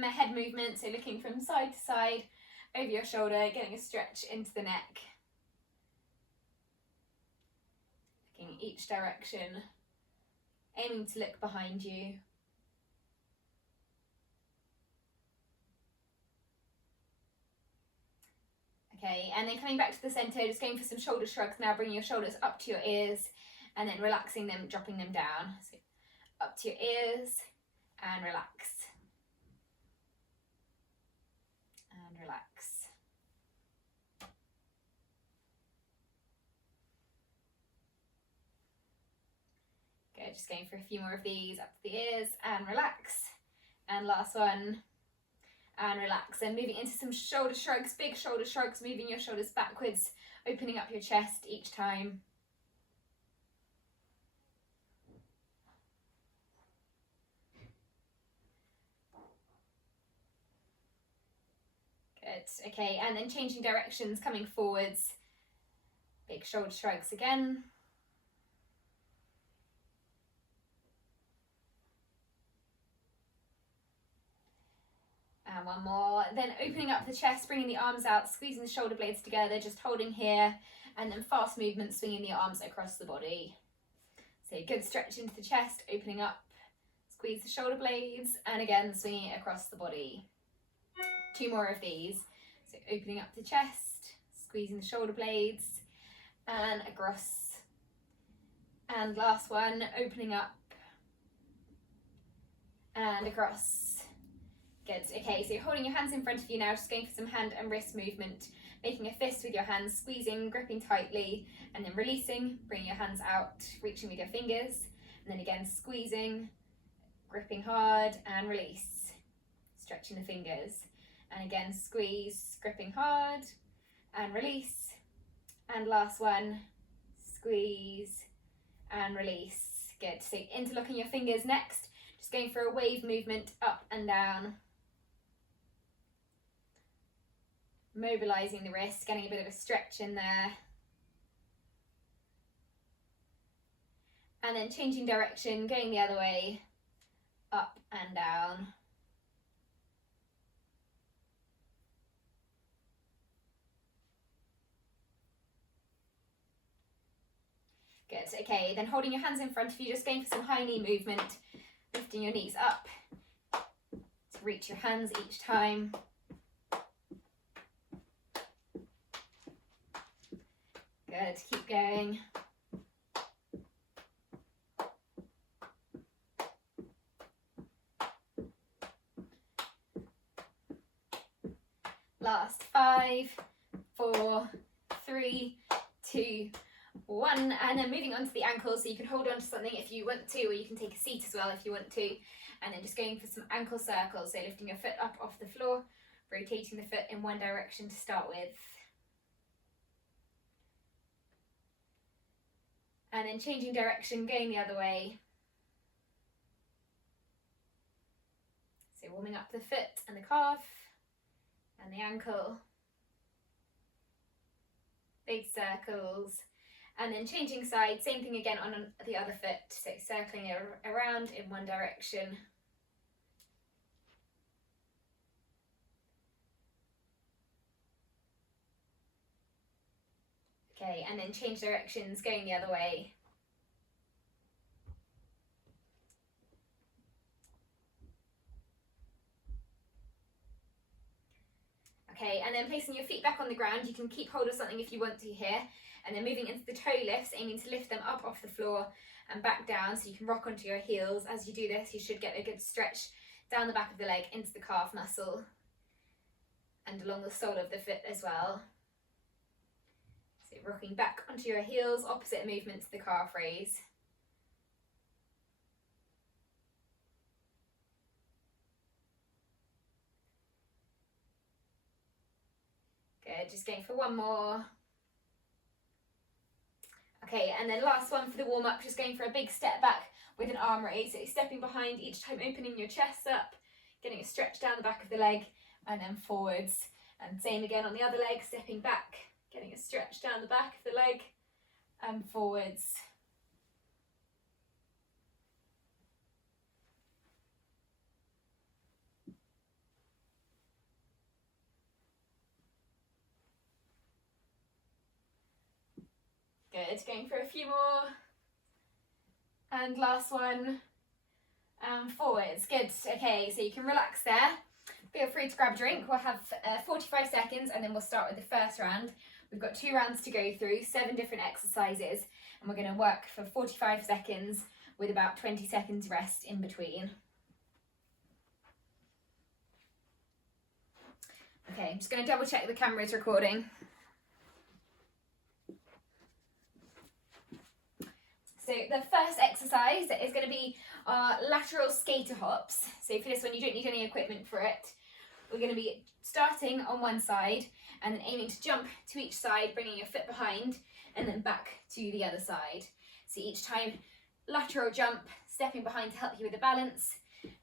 some head movement, so looking from side to side, over your shoulder, getting a stretch into the neck. Looking each direction, aiming to look behind you. Okay, and then coming back to the centre, just going for some shoulder shrugs now, bringing your shoulders up to your ears and then relaxing them, dropping them down. So up to your ears and relax. And relax. Good, just going for a few more of these, up to the ears and relax. And last one. And relax, and moving into some shoulder shrugs, big shoulder shrugs, moving your shoulders backwards, opening up your chest each time. Good, okay, and then changing directions, coming forwards, big shoulder shrugs again. And one more, then opening up the chest, bringing the arms out, squeezing the shoulder blades together, just holding here, and then fast movement, swinging the arms across the body. So good stretch into the chest, opening up, squeeze the shoulder blades, and again swinging it across the body. 2 more of these. So opening up the chest, squeezing the shoulder blades, and across. And last one, opening up, and across. Good, okay, so you're holding your hands in front of you now, just going for some hand and wrist movement, making a fist with your hands, squeezing, gripping tightly, and then releasing, bringing your hands out, reaching with your fingers, and then again squeezing, gripping hard, and release, stretching the fingers, and again squeeze, gripping hard, and release, and last one, squeeze, and release. Good, so interlocking your fingers next, just going for a wave movement up and down. Mobilising the wrist, getting a bit of a stretch in there. And then changing direction, going the other way, up and down. Good, okay, then holding your hands in front of you, just going for some high knee movement, lifting your knees up to reach your hands each time. Good, keep going. Last 5, 4, 3, 2, 1, and then moving on to the ankles, so you can hold on to something if you want to, or you can take a seat as well if you want to, and then just going for some ankle circles, so lifting your foot up off the floor, rotating the foot in one direction to start with. And then changing direction, going the other way. So warming up the foot and the calf and the ankle. Big circles. And then changing sides, same thing again on the other foot. So circling around in one direction. Okay, and then change directions, going the other way. Okay, and then placing your feet back on the ground, you can keep hold of something if you want to here, and then moving into the toe lifts, aiming to lift them up off the floor and back down so you can rock onto your heels. As you do this, you should get a good stretch down the back of the leg into the calf muscle and along the sole of the foot as well. So rocking back onto your heels, opposite movement to the calf raise. Good, just going for one more. Okay, and then last one for the warm up, just going for a big step back with an arm raise. So stepping behind each time, opening your chest up, getting a stretch down the back of the leg, and then forwards. And same again on the other leg, stepping back, getting a stretch down the back of the leg, and forwards. Good, going for a few more. And last one. Forwards, good. Okay, so you can relax there. Feel free to grab a drink. We'll have 45 seconds and then we'll start with the first round. We've got 2 rounds to go through, 7 different exercises, and we're going to work for 45 seconds with about 20 seconds rest in between. Okay, I'm just going to double check the camera is recording. So the first exercise is going to be our lateral skater hops. So for this one, you don't need any equipment for it. We're going to be starting on one side and then aiming to jump to each side, bringing your foot behind and then back to the other side. So each time, lateral jump, stepping behind to help you with the balance,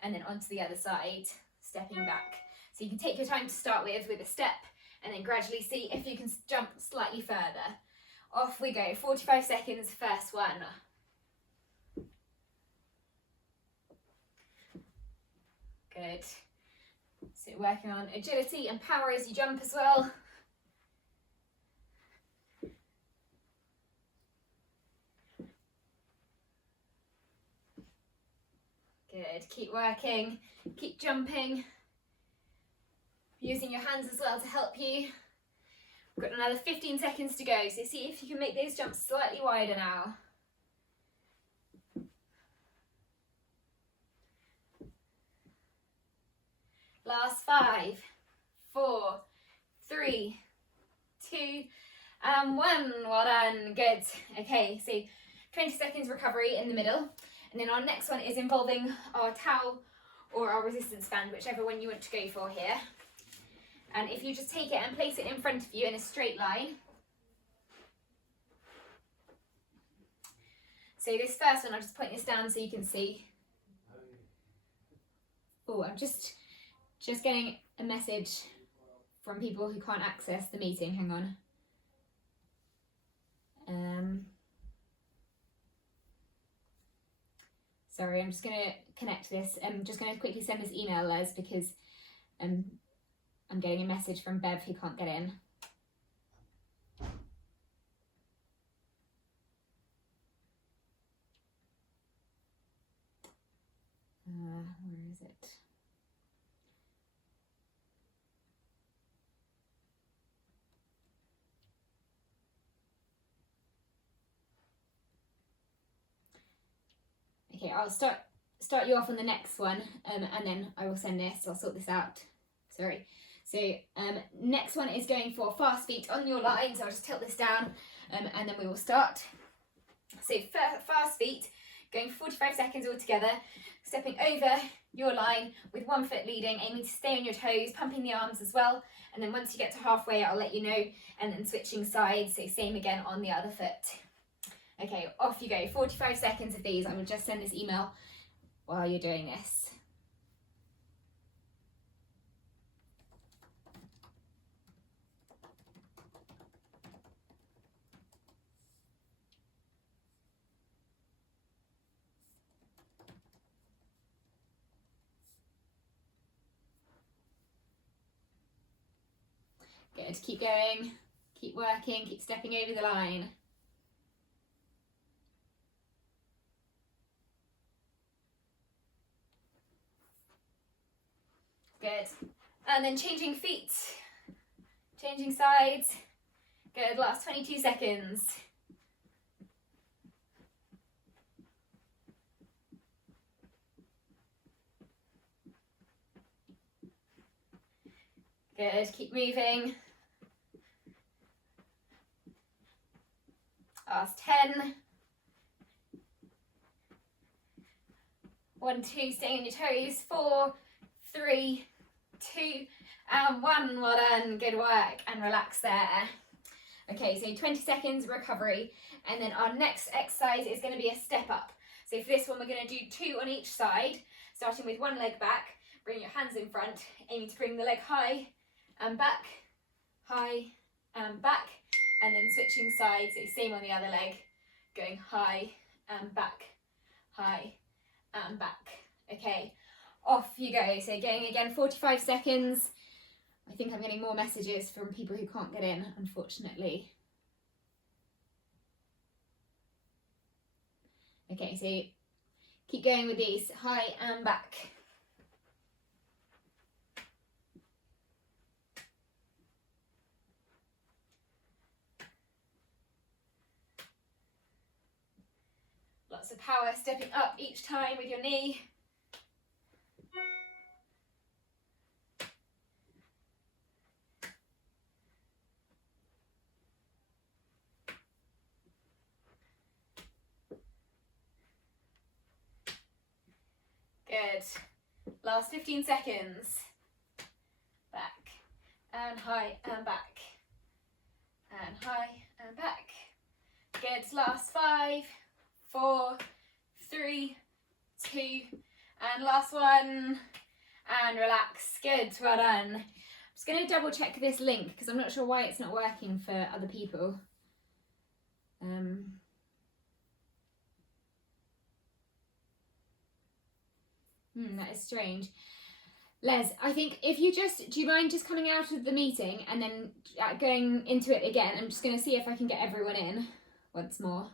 and then onto the other side, stepping back. So you can take your time to start with a step and then gradually see if you can jump slightly further. Off we go, 45 seconds, first one. Good. So working on agility and power as you jump as well. Good, keep working, keep jumping. Using your hands as well to help you. We've got another 15 seconds to go, so see if you can make those jumps slightly wider now. Last 5, 4, 3, 2, and 1. Well done, good. Okay, so 20 seconds recovery in the middle. And then our next one is involving our towel or our resistance band, whichever one you want to go for here. And if you just take it and place it in front of you in a straight line. So this first one, I'll just point this down so you can see. Oh, I'm just getting a message from people who can't access the meeting. Hang on. Sorry, I'm just going to connect this. I'm just going to quickly send this email, Les, because I'm getting a message from Bev who can't get in. Where is it? Okay, I'll start you off on the next one, and then I will send this. I'll sort this out. Sorry. So next one is going for fast feet on your line. So I'll just tilt this down, and then we will start. So fast feet, going 45 seconds all together, stepping over your line with one foot leading, aiming to stay on your toes, pumping the arms as well. And then once you get to halfway, I'll let you know, and then switching sides. So same again on the other foot. Okay, off you go. 45 seconds of these. I will just send this email while you're doing this. Good, keep going, keep working, keep stepping over the line. Good. And then changing feet, changing sides. Good, last 22 seconds. Good, keep moving. Last 10. 1, 2, staying on your toes. 4, 3, 2, and 1. Well done, good work, and relax there. Okay, so 20 seconds recovery, and then our next exercise is going to be a step up. So for this one, we're going to do 2 on each side, starting with one leg back. Bring your hands in front, aiming to bring the leg high and back, and then switching sides. So same on the other leg, going high and back, high and back. Okay, off you go. So going again, 45 seconds. I think I'm getting more messages from people who can't get in, unfortunately. Okay, so keep going with these, high and back. Lots of power, stepping up each time with your knee. Good. Last 15 seconds. Back and high and back. And high and back. Good. Last 5, 4, 3, 2, and last one. And relax. Good. Well done. I'm just going to double check this link because I'm not sure why it's not working for other people. That is strange. Les, I think if you just, do you mind just coming out of the meeting and then going into it again? I'm just going to see if I can get everyone in once more.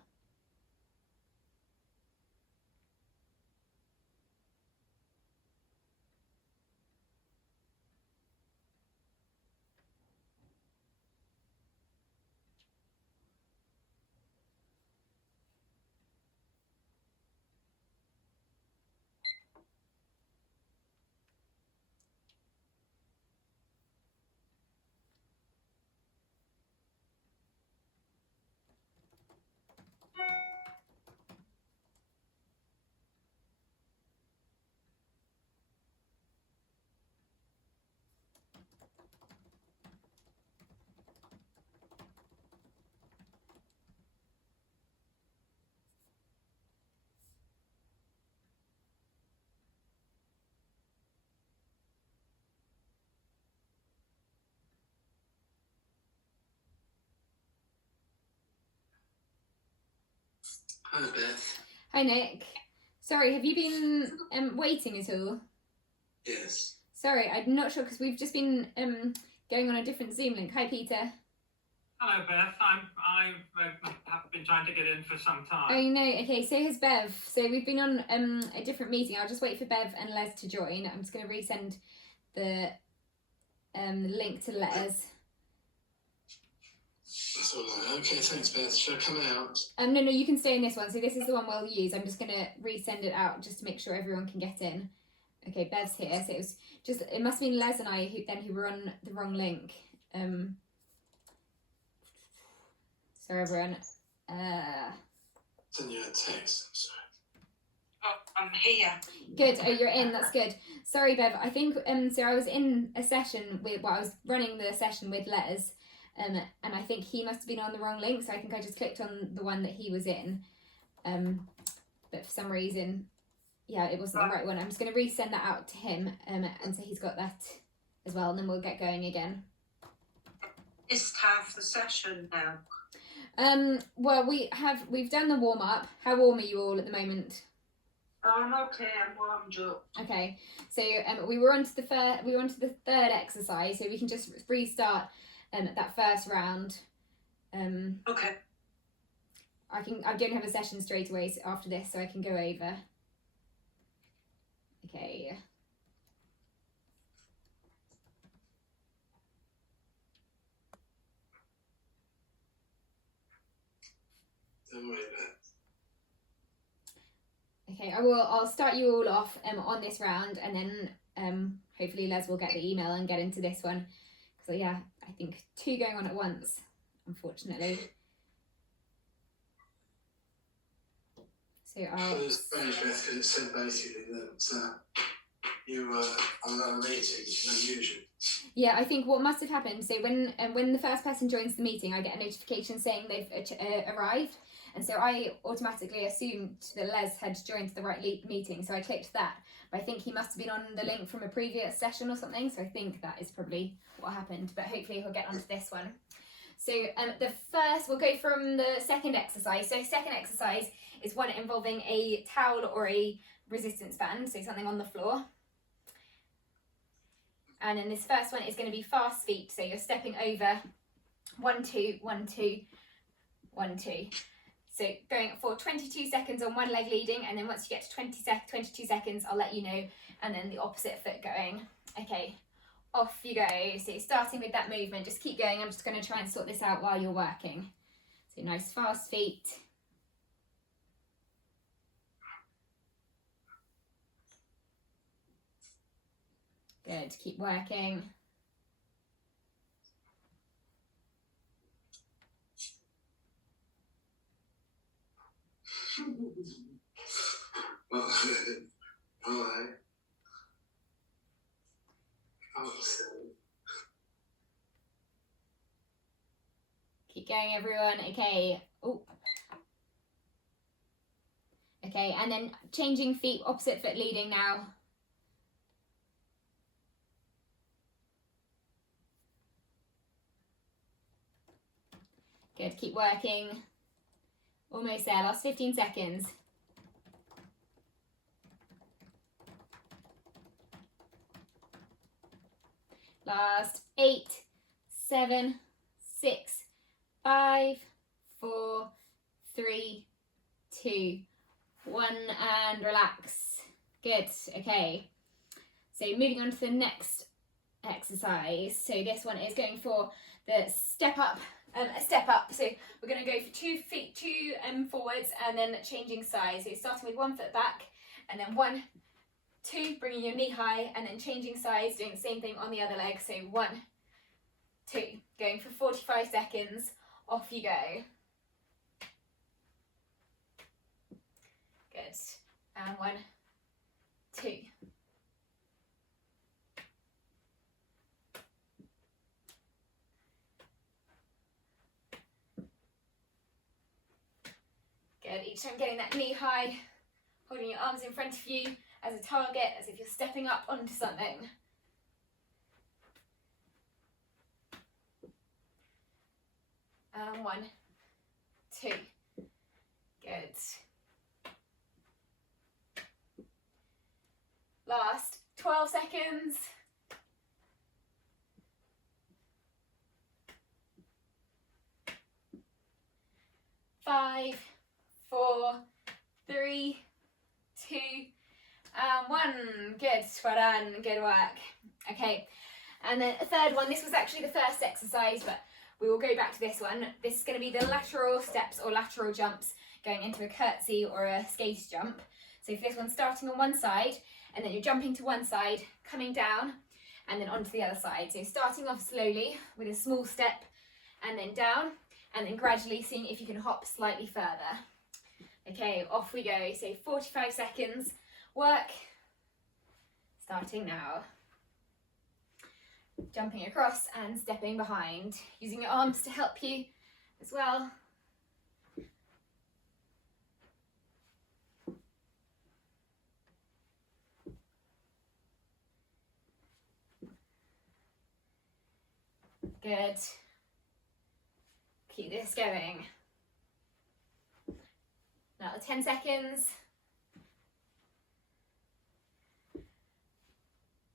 Hi, Beth. Hi, Nick. Sorry, have you been waiting at all? Yes. Sorry, I'm not sure because we've just been going on a different Zoom link. Hi, Peter. Hello, Beth. I have been trying to get in for some time. Oh no. Okay, so has Bev. So we've been on a different meeting. I'll just wait for Bev and Les to join. I'm just going to resend the link to Les. That's all right. Okay, thanks, Beth. Should I come out? No, you can stay in this one. So this is the one we'll use. I'm just going to resend it out just to make sure everyone can get in. Okay, Bev's here. So it must have been Les and I who were on the wrong link. Sorry, everyone. Send you a text. I'm sorry. Oh, I'm here. Good. Oh, you're in. That's good. Sorry, Bev. I think so I was in a session I was running the session with Les, and I think he must have been on the wrong link. So I think I just clicked on the one that he was in, but for some reason, yeah, it wasn't the right one. I'm just going to resend that out to him, and so he's got that as well, and then we'll get going again. Missed half the session now. Well, we've done the warm up. How warm are you all at the moment? I'm okay. I'm warmed up. Okay, so we were on to the third exercise, so we can just restart that first round. Okay. I don't have a session straight away after this, so I can go over. Okay. Don't worry, Beth. Okay, I'll start you all off on this round, and then hopefully Les will get the email and get into this one. So yeah, I think 2 going on at once, unfortunately. So It's strange, Beth, because it said basically that you were on another meeting, which is unusual. Yeah, I think what must have happened, so when the first person joins the meeting, I get a notification saying they've arrived, and so I automatically assumed that Les had joined the right meeting, so I clicked that. But I think he must have been on the link from a previous session or something, so I think that is probably what happened, but hopefully he'll get onto this one. So we'll go from the second exercise. So second exercise is one involving a towel or a resistance band, so something on the floor. And then this first one is going to be fast feet, so you're stepping over 1, 2, 1, 2, 1, 2. So going for 22 seconds on one leg leading, and then once you get to 22 seconds, I'll let you know, and then the opposite foot going. Okay, off you go. So starting with that movement, just keep going. I'm just going to try and sort this out while you're working. So nice fast feet. Good, keep working. Well, hi. Keep going, everyone. Okay. Oh. Okay, and then changing feet, opposite foot leading now. Good, keep working. Almost there, last 15 seconds. Last 8, 7, 6, 5, 4, 3, 2, 1, and relax. Good, okay. So moving on to the next exercise. So this one is going for the step up, a step up. So we're going to go for 2 feet, 2 forwards, and then changing sides. So starting with 1 foot back, and then 1, 2, bringing your knee high, and then changing sides, doing the same thing on the other leg. So 1, 2, going for 45 seconds. Off you go. Good. And 1, 2. Good. Each time getting that knee high, holding your arms in front of you as a target, as if you're stepping up onto something. And 1, 2. Good. Last 12 seconds. 5, 4, 3, 2, and 1. Good, well done, good work. Okay, and then a third one. This was actually the first exercise, but we will go back to this one. This is going to be the lateral steps or lateral jumps, going into a curtsy or a skate jump. So for this one, starting on one side, and then you're jumping to one side, coming down, and then onto the other side. So starting off slowly with a small step, and then down, and then gradually seeing if you can hop slightly further. Okay, off we go. So 45 seconds work, starting now. Jumping across and stepping behind, using your arms to help you as well. Good. Keep this going. Another 10 seconds.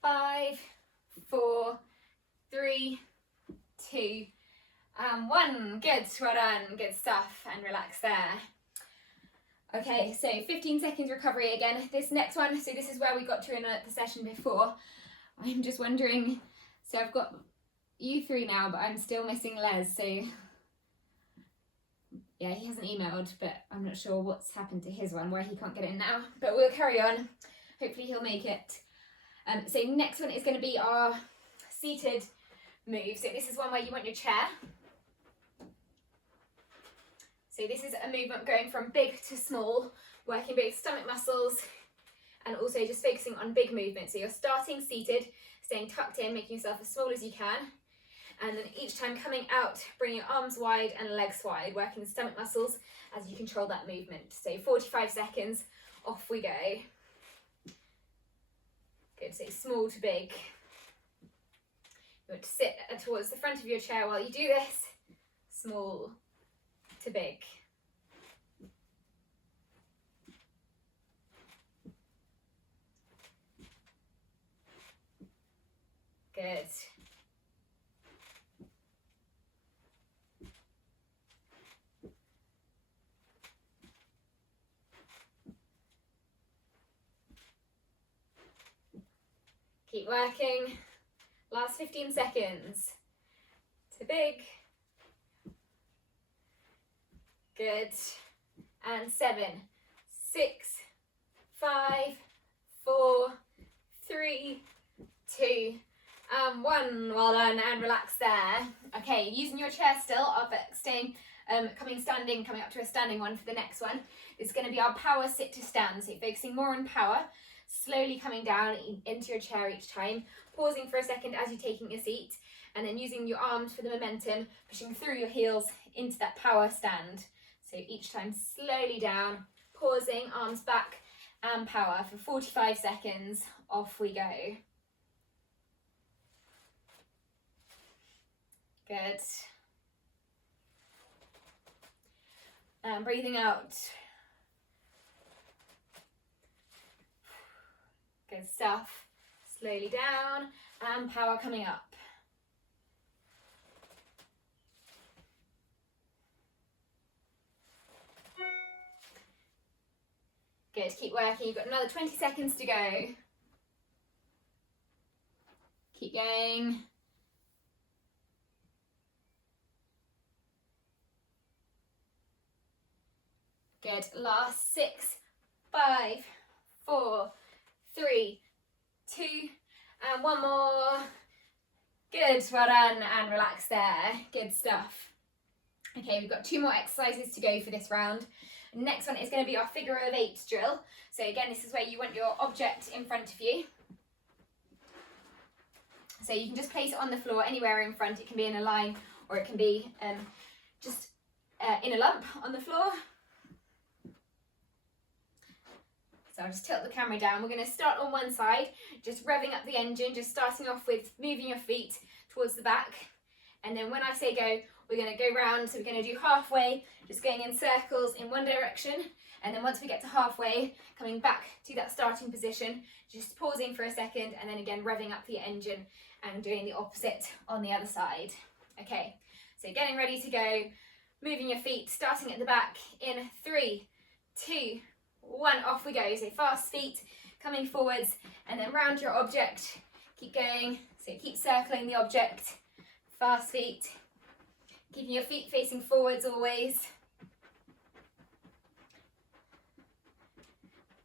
5, 4, 3, 2, and 1. Good, well done, good stuff, and relax there. Okay, so 15 seconds recovery again. This next one, so this is where we got to in the session before. I'm just wondering, so I've got you 3 now, but I'm still missing Les, so yeah, he hasn't emailed, but I'm not sure what's happened to his one, where he can't get in now, but we'll carry on. Hopefully he'll make it. So next one is going to be our seated move. So this is one where you want your chair. So this is a movement going from big to small, working both stomach muscles and also just focusing on big movements. So you're starting seated, staying tucked in, making yourself as small as you can. And then each time coming out, bring your arms wide and legs wide, working the stomach muscles as you control that movement. So 45 seconds, off we go. Good, so small to big. You want to sit towards the front of your chair while you do this. Small to big. Good. Keep working. Last 15 seconds. To big. Good. And 7, 6, 5, 4, 3, 2, 1. Well done, and relax there. Okay, using your chair still, but staying, coming up to a standing one for the next one. It's going to be our power sit to stand. So focusing more on power, slowly coming down into your chair each time, pausing for a second as you're taking a seat, and then using your arms for the momentum, pushing through your heels into that power stand. So each time slowly down, pausing, arms back, and power for 45 seconds. Off we go. Good. And breathing out. Good stuff. Slowly down, and power coming up. Good, keep working. You've got another 20 seconds to go. Keep going. Good. Last 6, 5, 4, 3, 2, and one more. Good, well done, and relax there. Good stuff. Okay, we've got 2 more exercises to go for this round. Next one is going to be our figure of 8 drill. So again, this is where you want your object in front of you. So you can just place it on the floor anywhere in front. It can be in a line, or it can be just in a lump on the floor. So I'll just tilt the camera down. We're going to start on one side, just revving up the engine, just starting off with moving your feet towards the back. And then when I say go, we're going to go round. So we're going to do halfway, just going in circles in one direction. And then once we get to halfway, coming back to that starting position, just pausing for a second, and then again revving up the engine and doing the opposite on the other side. Okay, so getting ready to go, moving your feet, starting at the back in 3, 2, 1, off we go. So fast feet coming forwards, and then round your object. Keep going. So keep circling the object. Fast feet. Keeping your feet facing forwards always.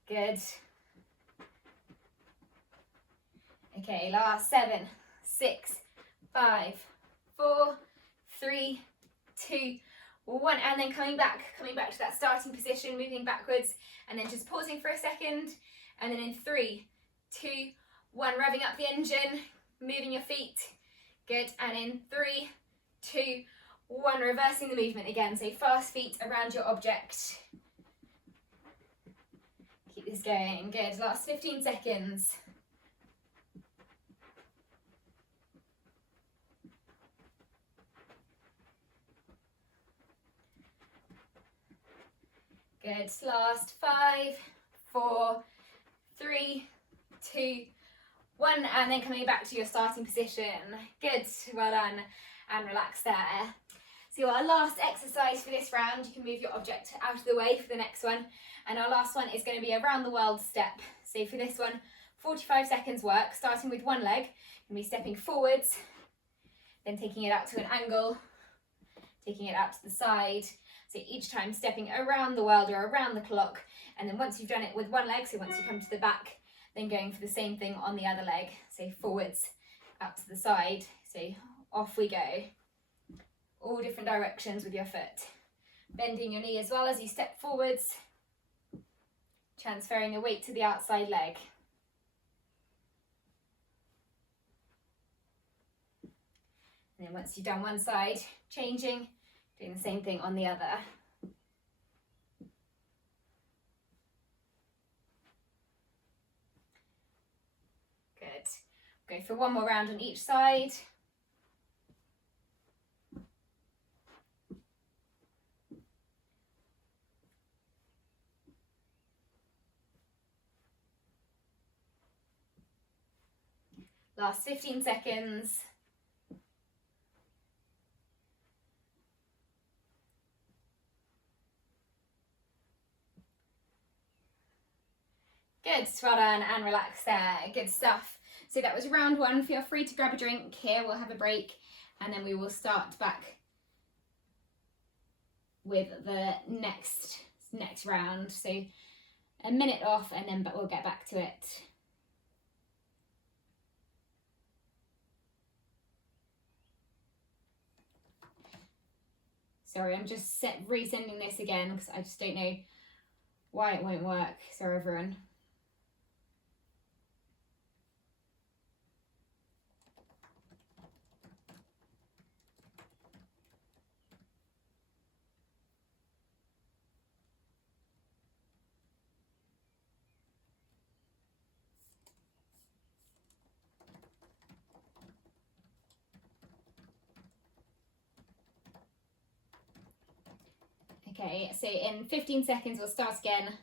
Good. Okay, last 7, 6, 5, 4, 3, 2, 1, and then coming back to that starting position, moving backwards, and then just pausing for a second, and then in 3, 2, 1, revving up the engine, moving your feet. Good, and in 3, 2, 1, reversing the movement again. So fast feet around your object. Keep this going. Good, last 15 seconds. Good, last 5, 4, 3, 2, 1, and then coming back to your starting position. Good, well done, and relax there. So our last exercise for this round, you can move your object out of the way for the next one, and our last one is going to be a round the world step. So for this one, 45 seconds work, starting with one leg, and be stepping forwards, then taking it out to an angle, taking it out to the side. So each time stepping around the world or around the clock, and then once you've done it with one leg, so once you come to the back, then going for the same thing on the other leg. So forwards, out to the side. So off we go. All different directions with your foot. Bending your knee as well as you step forwards. Transferring the weight to the outside leg. And then once you've done one side, changing, doing the same thing on the other. Good. Go for one more round on each side. Last 15 seconds. Good, well done, and relax there. Good stuff. So that was round 1. Feel free to grab a drink here. We'll have a break and then we will start back with the next round. So a minute off and then we'll get back to it. Sorry, I'm just resending this again because I just don't know why it won't work. Sorry everyone. Okay, so in 15 seconds we'll start again.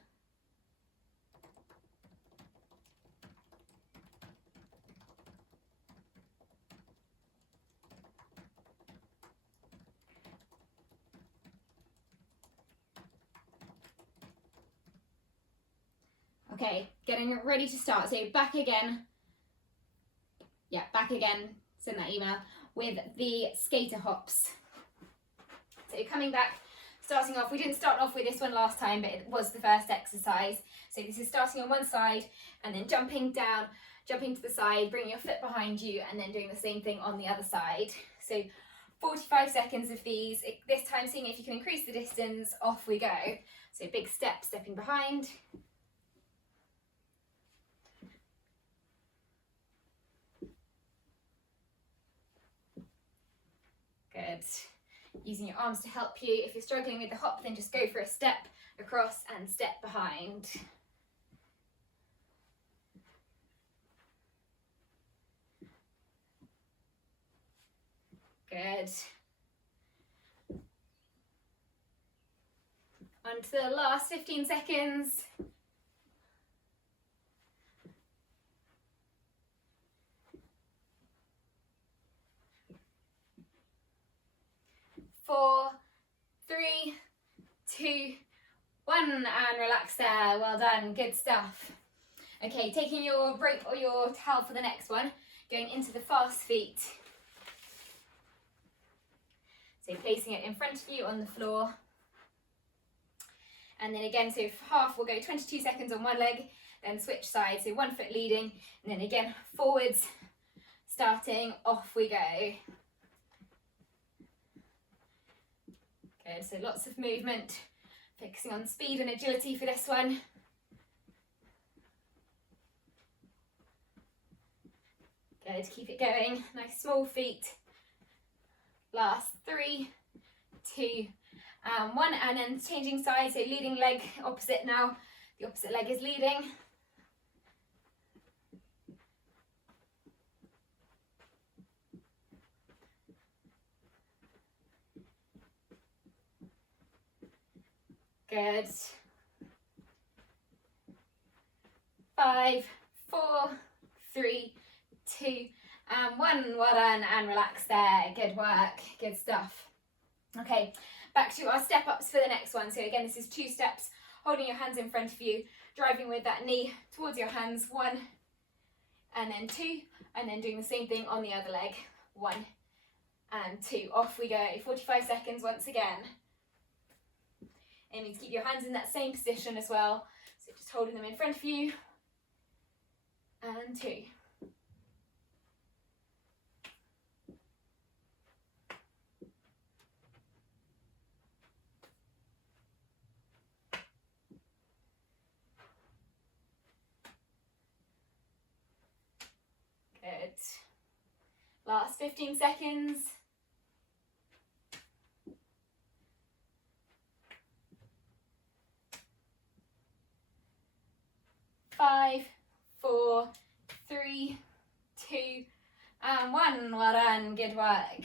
Okay, getting ready to start. So back again. Yeah, back again. Send that email with the skater hops. So coming back. Starting off, we didn't start off with this one last time, but it was the first exercise. So this is starting on one side and then jumping down, jumping to the side, bringing your foot behind you and then doing the same thing on the other side. So 45 seconds of these, this time seeing if you can increase the distance, off we go. So big step, stepping behind. Good. Using your arms to help you. If you're struggling with the hop, then just go for a step across and step behind. Good. On to the last 15 seconds. 4, 3, 2, 1 and relax there. Well done, good stuff. Okay, taking your rope or your towel for the next one, going into the fast feet. So placing it in front of you on the floor. And then again, so half will go 22 seconds on one leg, then switch sides, so one foot leading, and then again forwards, starting, off we go. Good, so lots of movement, focusing on speed and agility for this one. Good, keep it going, nice small feet. Last 3, 2, 1, and then changing sides, so leading leg opposite now, the opposite leg is leading. Good. 5, 4, 3, 2, and 1. Well done, and relax there. Good work, good stuff. Okay, back to our step ups for the next one. So again, this is 2 steps, holding your hands in front of you, driving with that knee towards your hands. 1, and then 2, and then doing the same thing on the other leg. 1 and 2. Off we go. 45 seconds once again. Aiming to keep your hands in that same position as well. So just holding them in front of you. And 2. Good. Last 15 seconds. 5, 4, 3, 2, and 1. Well done, good work.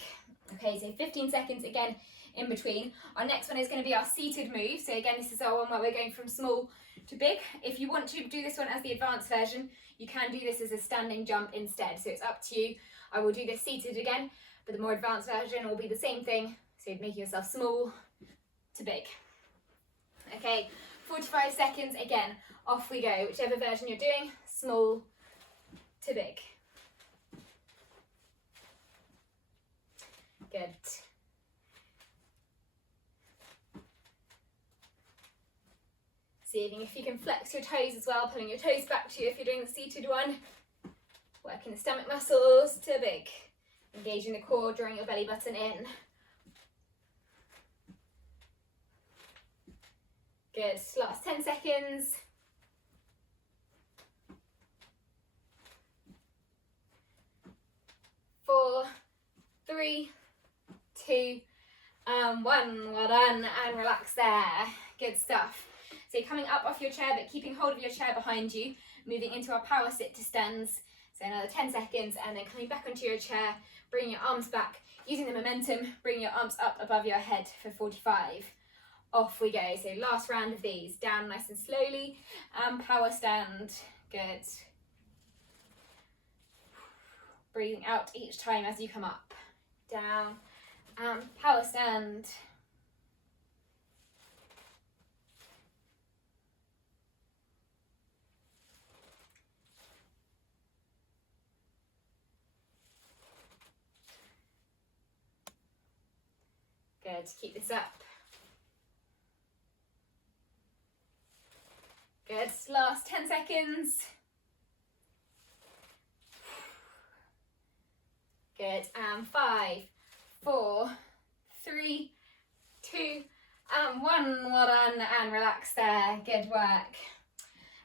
Okay, so 15 seconds again in between. Our next one is going to be our seated move. So again, this is our one where we're going from small to big. If you want to do this one as the advanced version, you can do this as a standing jump instead. So it's up to you. I will do this seated again, but the more advanced version will be the same thing. So making yourself small to big. Okay, 45 seconds again. Off we go, whichever version you're doing, small to big. Good. Seeing if you can flex your toes as well, pulling your toes back to you if you're doing the seated one. Working the stomach muscles to big. Engaging the core, drawing your belly button in. Good. Last 10 seconds. 4, 3, 2, 1. Well done, and relax there. Good stuff. So you're coming up off your chair, but keeping hold of your chair behind you, moving into our power sit to stands. So another 10 seconds, and then coming back onto your chair, bringing your arms back, using the momentum, bringing your arms up above your head for 45. Off we go. So last round of these, down nice and slowly, and power stand. Good. Breathing out each time as you come up. Down, and power stand. Good, keep this up. Good, last 10 seconds. Good, and 5, 4, 3, 2, and 1. Well done, and relax there. Good work.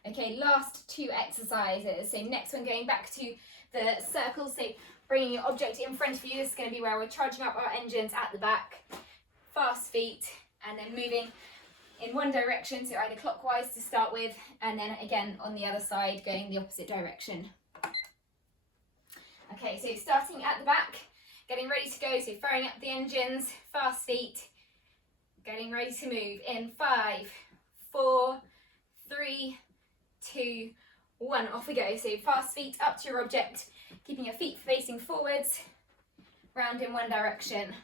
Okay, last 2 exercises. So next one, going back to the circles. So bringing your object in front of you. This is going to be where we're charging up our engines at the back. Fast feet, and then moving in one direction, so either clockwise to start with, and then again on the other side, going the opposite direction. Okay, so starting at the back, getting ready to go, so firing up the engines, fast feet, getting ready to move in 5, 4, 3, 2, 1, off we go. So fast feet up to your object, keeping your feet facing forwards, round in one direction.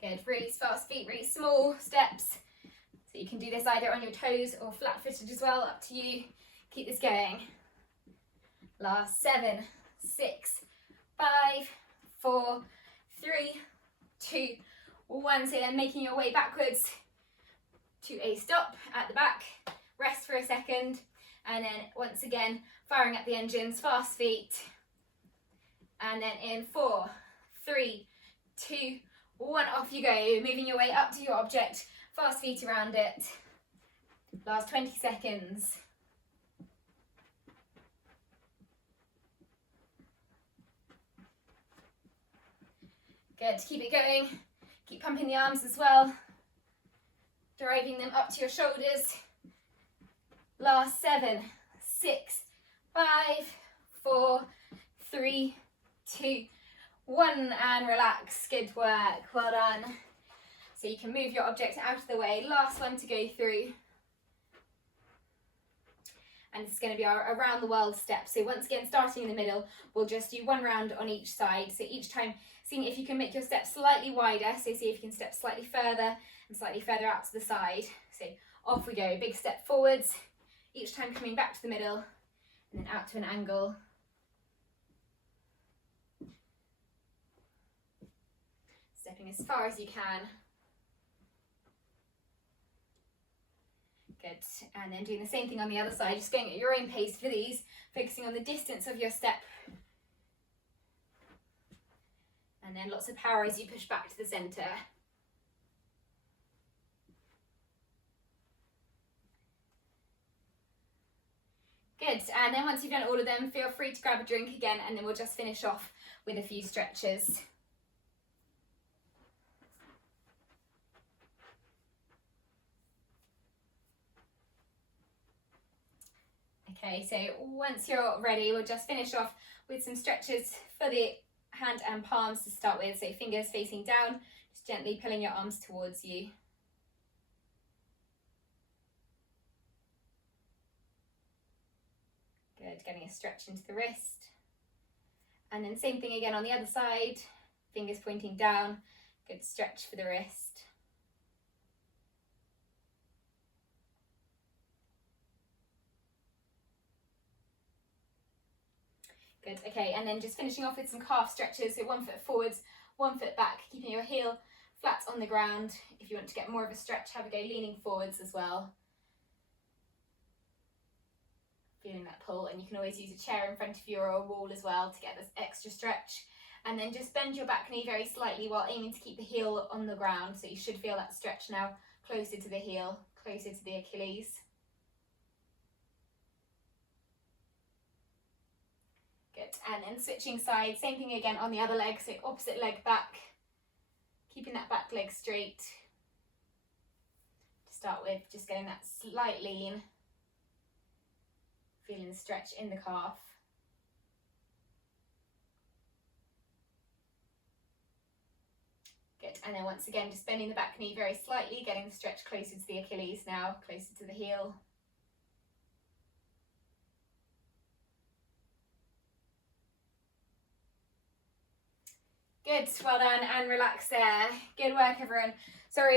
Good, really fast feet, really small steps. So you can do this either on your toes or flat-footed as well, up to you. Keep this going. Last 7, 6, 5, 4, 3, 2, 1. So then making your way backwards to a stop at the back. Rest for a second. And then once again, firing up the engines, fast feet. And then in 4, 3, 2, 1, off you go. Moving your way up to your object, fast feet around it. Last 20 seconds. Good, keep it going. Keep pumping the arms as well. Driving them up to your shoulders. Last 7, 6, 5, 4, 3, 2, 1, and relax. Good work, well done. So you can move your object out of the way. Last one to go through. And this is going to be our around the world step. So once again, starting in the middle, we'll just do 1 round on each side. So each time, seeing if you can make your step slightly wider. So see if you can step slightly further and slightly further out to the side. So off we go, big step forwards. Each time coming back to the middle and then out to an angle. Stepping as far as you can. Good, and then doing the same thing on the other side, just going at your own pace for these, focusing on the distance of your step. And then lots of power as you push back to the centre. Good, and then once you've done all of them, feel free to grab a drink again, and then we'll just finish off with a few stretches. Okay, so once you're ready, we'll just finish off with some stretches for the hand and palms to start with. So fingers facing down, just gently pulling your arms towards you. Good, getting a stretch into the wrist. And then same thing again on the other side, fingers pointing down, good stretch for the wrist. Good, okay, and then just finishing off with some calf stretches. So 1 foot forwards, 1 foot back, keeping your heel flat on the ground. If you want to get more of a stretch, have a go leaning forwards as well. Feeling that pull, and you can always use a chair in front of you or a wall as well to get this extra stretch. And then just bend your back knee very slightly while aiming to keep the heel on the ground. So you should feel that stretch now closer to the heel, closer to the Achilles. Good, and then switching sides, same thing again on the other leg, so opposite leg back, keeping that back leg straight. To start with, just getting that slight lean, feeling the stretch in the calf. Good, and then once again, just bending the back knee very slightly, getting the stretch closer to the Achilles now, closer to the heel. Good, well done, and relax there. Good work, everyone. Sorry